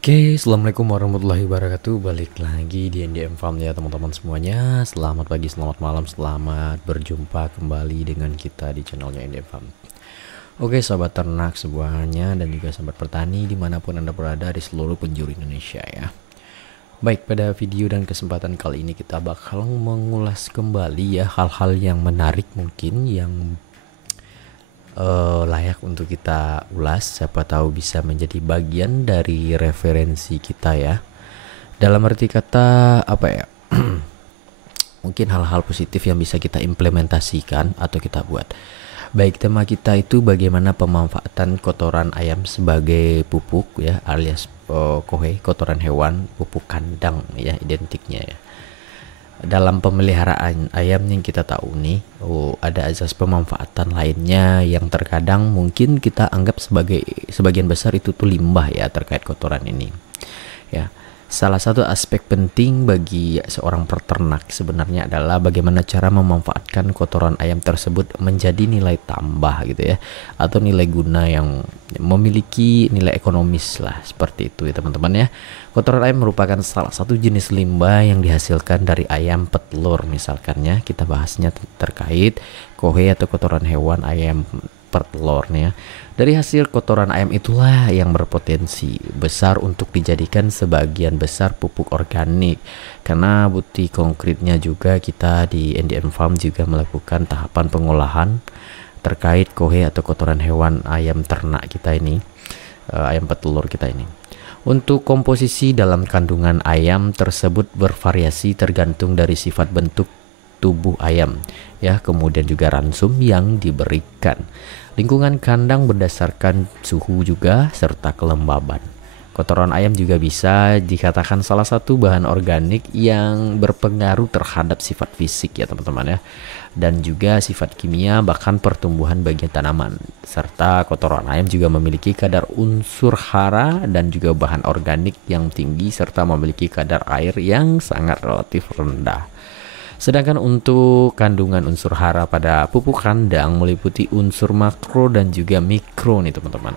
Oke, assalamualaikum warahmatullahi wabarakatuh. Balik lagi di NDM Farm ya teman-teman semuanya. Selamat pagi, selamat malam, selamat berjumpa kembali dengan kita di channelnya NDM Farm. Oke, sahabat ternak semuanya dan juga sahabat petani dimanapun anda berada di seluruh penjuru Indonesia ya. Baik, pada video dan kesempatan kali ini kita bakal mengulas kembali ya hal-hal yang menarik mungkin yang layak untuk kita ulas, siapa tahu bisa menjadi bagian dari referensi kita ya. Dalam arti kata apa ya? Mungkin hal-hal positif yang bisa kita implementasikan atau kita buat. Baik, tema kita itu bagaimana pemanfaatan kotoran ayam sebagai pupuk ya, alias kohe, kotoran hewan, pupuk kandang ya identiknya ya. Dalam pemeliharaan ayam yang kita tahu nih, ada azas pemanfaatan lainnya yang terkadang mungkin kita anggap sebagai sebagian besar itu tuh limbah ya terkait kotoran ini. Ya, salah satu aspek penting bagi seorang peternak sebenarnya adalah bagaimana cara memanfaatkan kotoran ayam tersebut menjadi nilai tambah gitu ya, atau nilai guna yang memiliki nilai ekonomis lah, seperti itu ya teman-teman ya. Kotoran ayam merupakan salah satu jenis limbah yang dihasilkan dari ayam petelur misalkan ya. Kita bahasnya terkait kohe atau kotoran hewan ayam petelur nih ya. Dari hasil kotoran ayam itulah yang berpotensi besar untuk dijadikan sebagian besar pupuk organik. Karena bukti konkretnya juga kita di NDM Farm juga melakukan tahapan pengolahan terkait kohe atau kotoran hewan ayam ternak kita ini, ayam petelur kita ini. Untuk komposisi dalam kandungan ayam tersebut bervariasi tergantung dari sifat bentuk tubuh ayam ya, kemudian juga ransum yang diberikan, lingkungan kandang berdasarkan suhu juga, serta kelembaban. Kotoran ayam juga bisa dikatakan salah satu bahan organik yang berpengaruh terhadap sifat fisik ya teman-teman ya, dan juga sifat kimia bahkan pertumbuhan bagian tanaman. Serta kotoran ayam juga memiliki kadar unsur hara dan juga bahan organik yang tinggi serta memiliki kadar air yang sangat relatif rendah. Sedangkan untuk kandungan unsur hara pada pupuk kandang meliputi unsur makro dan juga mikro nih teman-teman.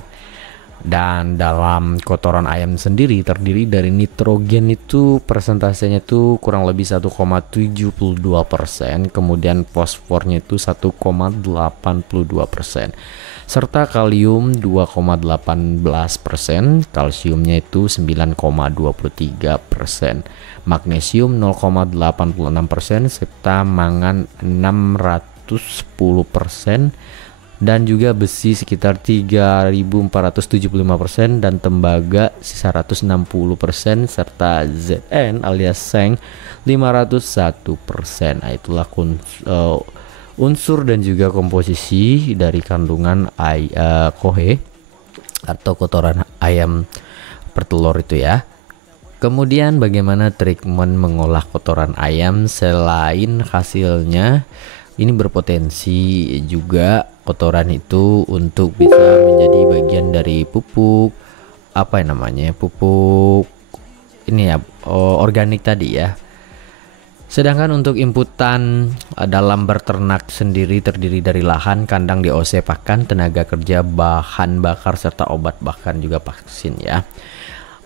Dan dalam kotoran ayam sendiri terdiri dari nitrogen itu persentasenya itu kurang lebih 1,72%, kemudian fosfornya itu 1,82%, serta kalium 2,18%, kalsiumnya itu 9,23%, magnesium 0,86%, serta mangan 610%, dan juga besi sekitar 3.475% dan tembaga sisa 160%, serta Zn alias seng 501%. Nah, itulah unsur dan juga komposisi dari kandungan kohe atau kotoran ayam petelur itu ya. Kemudian bagaimana treatment mengolah kotoran ayam selain hasilnya ini berpotensi juga kotoran itu untuk bisa menjadi bagian dari pupuk apa yang namanya pupuk ini ya, organik tadi ya. Sedangkan untuk inputan dalam berternak sendiri terdiri dari lahan, kandang, DOC, pakan, tenaga kerja, bahan bakar, serta obat bahkan juga vaksin ya.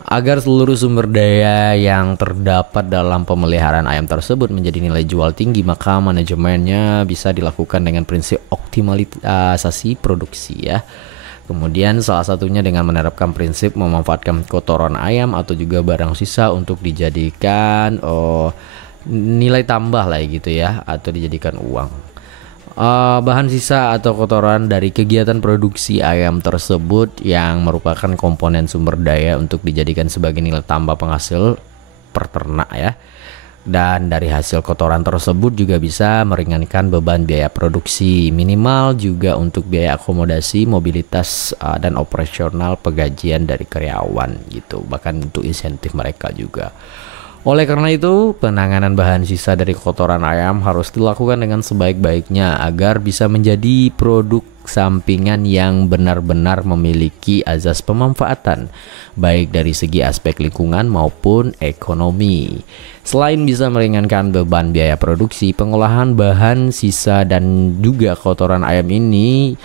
Agar seluruh sumber daya yang terdapat dalam pemeliharaan ayam tersebut menjadi nilai jual tinggi, maka manajemennya bisa dilakukan dengan prinsip optimalisasi produksi ya. Kemudian salah satunya dengan menerapkan prinsip memanfaatkan kotoran ayam atau juga barang sisa untuk dijadikan nilai tambah lah gitu ya, atau dijadikan uang. Bahan sisa atau kotoran dari kegiatan produksi ayam tersebut yang merupakan komponen sumber daya untuk dijadikan sebagai nilai tambah penghasil peternak ya. Dan dari hasil kotoran tersebut juga bisa meringankan beban biaya produksi, minimal juga untuk biaya akomodasi, mobilitas dan operasional pegajian dari karyawan gitu, bahkan untuk insentif mereka juga. Oleh karena itu, penanganan bahan sisa dari kotoran ayam harus dilakukan dengan sebaik-baiknya agar bisa menjadi produk sampingan yang benar-benar memiliki azas pemanfaatan, baik dari segi aspek lingkungan maupun ekonomi. Selain bisa meringankan beban biaya produksi, pengolahan bahan sisa dan juga kotoran ayam ini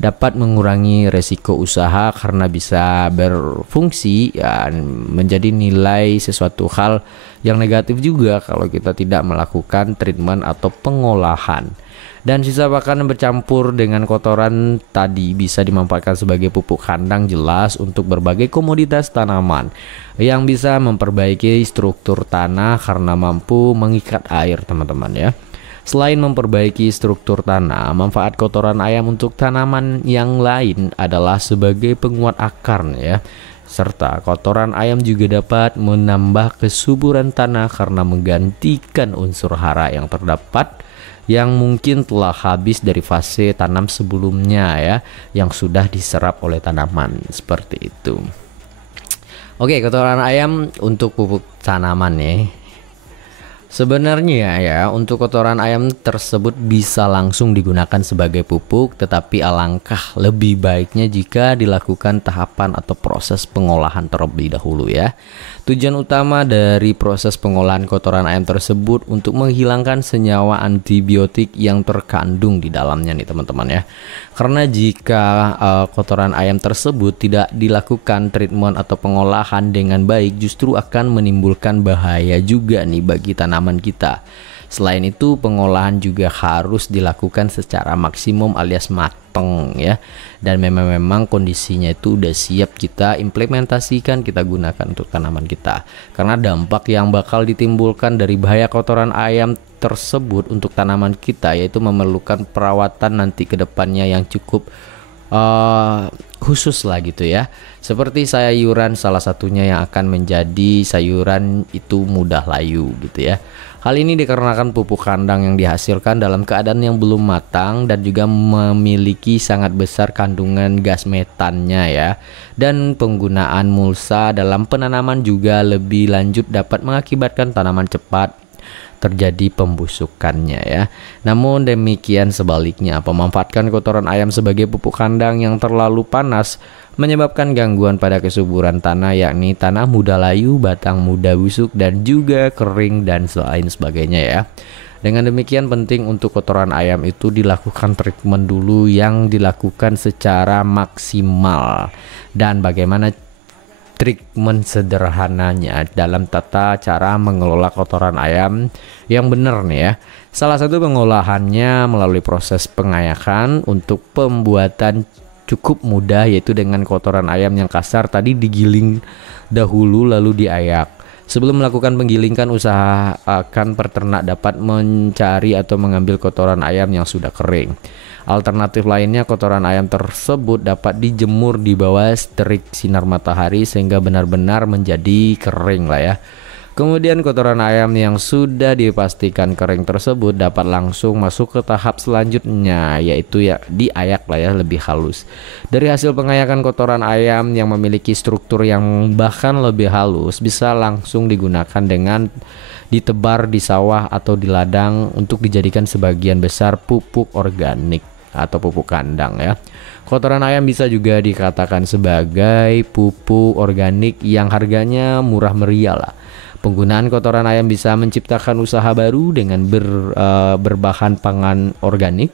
dapat mengurangi resiko usaha karena bisa berfungsi ya, menjadi nilai sesuatu hal yang negatif juga kalau kita tidak melakukan treatment atau pengolahan. Dan sisa pakan yang bercampur dengan kotoran tadi bisa dimanfaatkan sebagai pupuk kandang jelas untuk berbagai komoditas tanaman yang bisa memperbaiki struktur tanah karena mampu mengikat air, teman-teman ya. Selain memperbaiki struktur tanah, manfaat kotoran ayam untuk tanaman yang lain adalah sebagai penguat akar ya. Serta kotoran ayam juga dapat menambah kesuburan tanah karena menggantikan unsur hara yang terdapat yang mungkin telah habis dari fase tanam sebelumnya ya, yang sudah diserap oleh tanaman seperti itu. Oke, kotoran ayam untuk pupuk tanaman ya. Sebenarnya ya, untuk kotoran ayam tersebut bisa langsung digunakan sebagai pupuk, tetapi alangkah lebih baiknya jika dilakukan tahapan atau proses pengolahan terlebih dahulu ya. Tujuan utama dari proses pengolahan kotoran ayam tersebut untuk menghilangkan senyawa antibiotik yang terkandung di dalamnya nih teman-teman ya. Karena jika kotoran ayam tersebut tidak dilakukan treatment atau pengolahan dengan baik, justru akan menimbulkan bahaya juga nih bagi tanaman kita. Selain itu, pengolahan juga harus dilakukan secara maksimum alias mateng ya. Dan memang kondisinya itu udah siap kita implementasikan, kita gunakan untuk tanaman kita. Karena dampak yang bakal ditimbulkan dari bahaya kotoran ayam tersebut untuk tanaman kita yaitu memerlukan perawatan nanti ke depannya yang cukup khusus lah gitu ya. Seperti sayuran salah satunya yang akan menjadi sayuran itu mudah layu gitu ya. Hal ini dikarenakan pupuk kandang yang dihasilkan dalam keadaan yang belum matang dan juga memiliki sangat besar kandungan gas metannya ya. Dan penggunaan mulsa dalam penanaman juga lebih lanjut dapat mengakibatkan tanaman cepat terjadi pembusukannya ya. Namun demikian sebaliknya, memanfaatkan kotoran ayam sebagai pupuk kandang yang terlalu panas menyebabkan gangguan pada kesuburan tanah, yakni tanah mudah layu, batang mudah busuk, dan juga kering dan lain sebagainya ya. Dengan demikian penting untuk kotoran ayam itu dilakukan treatment dulu yang dilakukan secara maksimal. Dan bagaimana treatment sederhananya dalam tata cara mengelola kotoran ayam yang benar nih ya. Salah satu pengolahannya melalui proses pengayakan untuk pembuatan cukup mudah, yaitu dengan kotoran ayam yang kasar tadi digiling dahulu lalu diayak. Sebelum melakukan penggilingan, usahakan peternak dapat mencari atau mengambil kotoran ayam yang sudah kering. Alternatif lainnya, kotoran ayam tersebut dapat dijemur di bawah terik sinar matahari sehingga benar-benar menjadi kering lah ya. Kemudian kotoran ayam yang sudah dipastikan kering tersebut dapat langsung masuk ke tahap selanjutnya, yaitu ya diayak lah ya, lebih halus. Dari hasil pengayakan, kotoran ayam yang memiliki struktur yang bahkan lebih halus bisa langsung digunakan dengan ditebar di sawah atau di ladang untuk dijadikan sebagian besar pupuk organik atau pupuk kandang ya. Kotoran ayam bisa juga dikatakan sebagai pupuk organik yang harganya murah meriah lah. Penggunaan kotoran ayam bisa menciptakan usaha baru dengan berbahan pangan organik.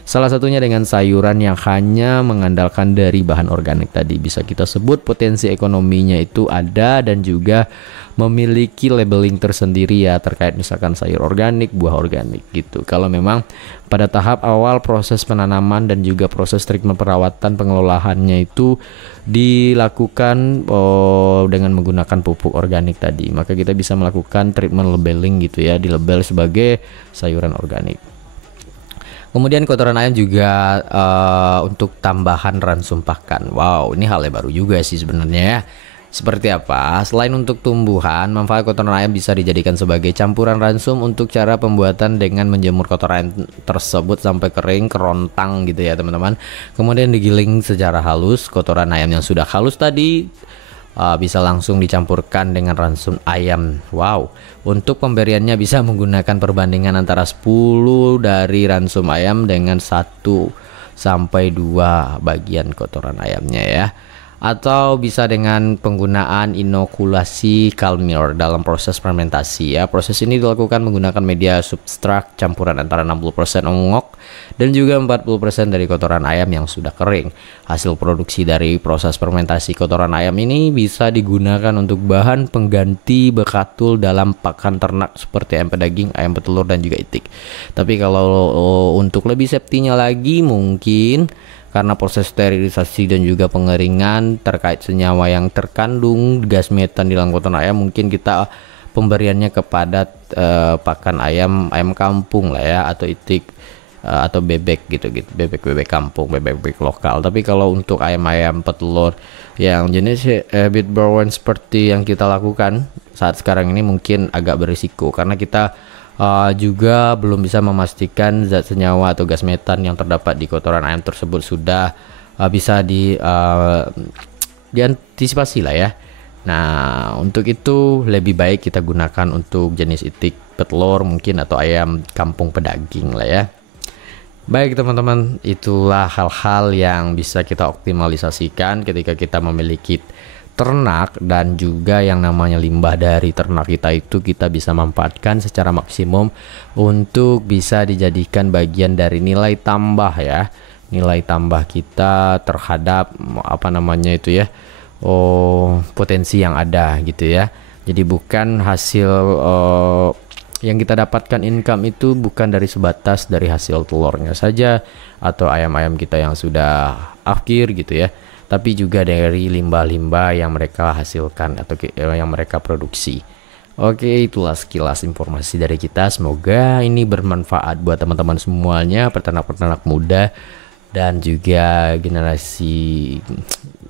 Salah satunya dengan sayuran yang hanya mengandalkan dari bahan organik tadi. Bisa kita sebut potensi ekonominya itu ada dan juga memiliki labeling tersendiri ya terkait misalkan sayur organik, buah organik gitu. Kalau memang pada tahap awal proses penanaman dan juga proses treatment perawatan pengelolaannya itu dilakukan dengan menggunakan pupuk organik tadi, maka kita bisa melakukan treatment labeling gitu ya, dilabel sebagai sayuran organik. Kemudian kotoran ayam juga untuk tambahan ransum pakan. Wow, ini hal yang baru juga sih sebenarnya ya. Seperti apa? Selain untuk tumbuhan, manfaat kotoran ayam bisa dijadikan sebagai campuran ransum untuk cara pembuatan dengan menjemur kotoran ayam tersebut sampai kering, kerontang gitu ya teman-teman. Kemudian digiling secara halus. Kotoran ayam yang sudah halus tadi bisa langsung dicampurkan dengan ransum ayam. Wow, untuk pemberiannya bisa menggunakan perbandingan antara 10 dari ransum ayam dengan 1 sampai 2 bagian kotoran ayamnya ya. atau bisa dengan penggunaan inokulasi kalmir dalam proses fermentasi ya. Proses ini dilakukan menggunakan media substrat campuran antara 60% ongok dan juga 40% dari kotoran ayam yang sudah kering. Hasil produksi dari proses fermentasi kotoran ayam ini bisa digunakan untuk bahan pengganti bekatul dalam pakan ternak seperti ayam pedaging, ayam petelur dan juga itik. Tapi kalau untuk lebih safety-nya lagi, mungkin karena proses sterilisasi dan juga pengeringan terkait senyawa yang terkandung gas metan di dalam kotoran ayam, mungkin kita pemberiannya kepada pakan ayam kampung lah ya, atau itik atau bebek gitu bebek kampung, bebek lokal. Tapi kalau untuk ayam petelur yang jenis habit born seperti yang kita lakukan saat sekarang ini, mungkin agak berisiko karena kita juga belum bisa memastikan zat senyawa atau gas metan yang terdapat di kotoran ayam tersebut sudah bisa diantisipasi lah ya. Nah, untuk itu lebih baik kita gunakan untuk jenis itik petelur mungkin, atau ayam kampung pedaging lah ya. Baik teman-teman, itulah hal-hal yang bisa kita optimalisasikan ketika kita memiliki ternak, dan juga yang namanya limbah dari ternak kita itu kita bisa manfaatkan secara maksimum untuk bisa dijadikan bagian dari nilai tambah ya, nilai tambah kita terhadap potensi yang ada gitu ya. Jadi bukan hasil yang kita dapatkan income itu bukan dari sebatas dari hasil telurnya saja atau ayam-ayam kita yang sudah akhir gitu ya, tapi juga dari limbah-limbah yang mereka hasilkan atau yang mereka produksi. Oke, itulah sekilas informasi dari kita. Semoga ini bermanfaat buat teman-teman semuanya, peternak-peternak muda dan juga generasi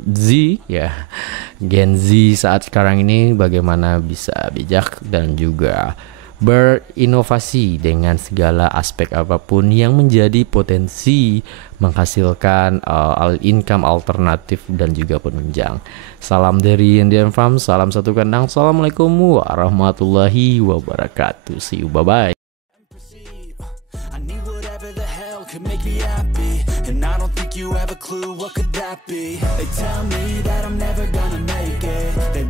Z ya, Gen Z saat sekarang ini, bagaimana bisa bijak dan juga berinovasi dengan segala aspek apapun yang menjadi potensi menghasilkan income alternatif dan juga penunjang. Salam dari Indian Farm, salam satu kandang. Assalamualaikum warahmatullahi wabarakatuh. See you, bye bye. Could make me happy, and I don't think you have a clue what could that be. They tell me that I'm never gonna make it. They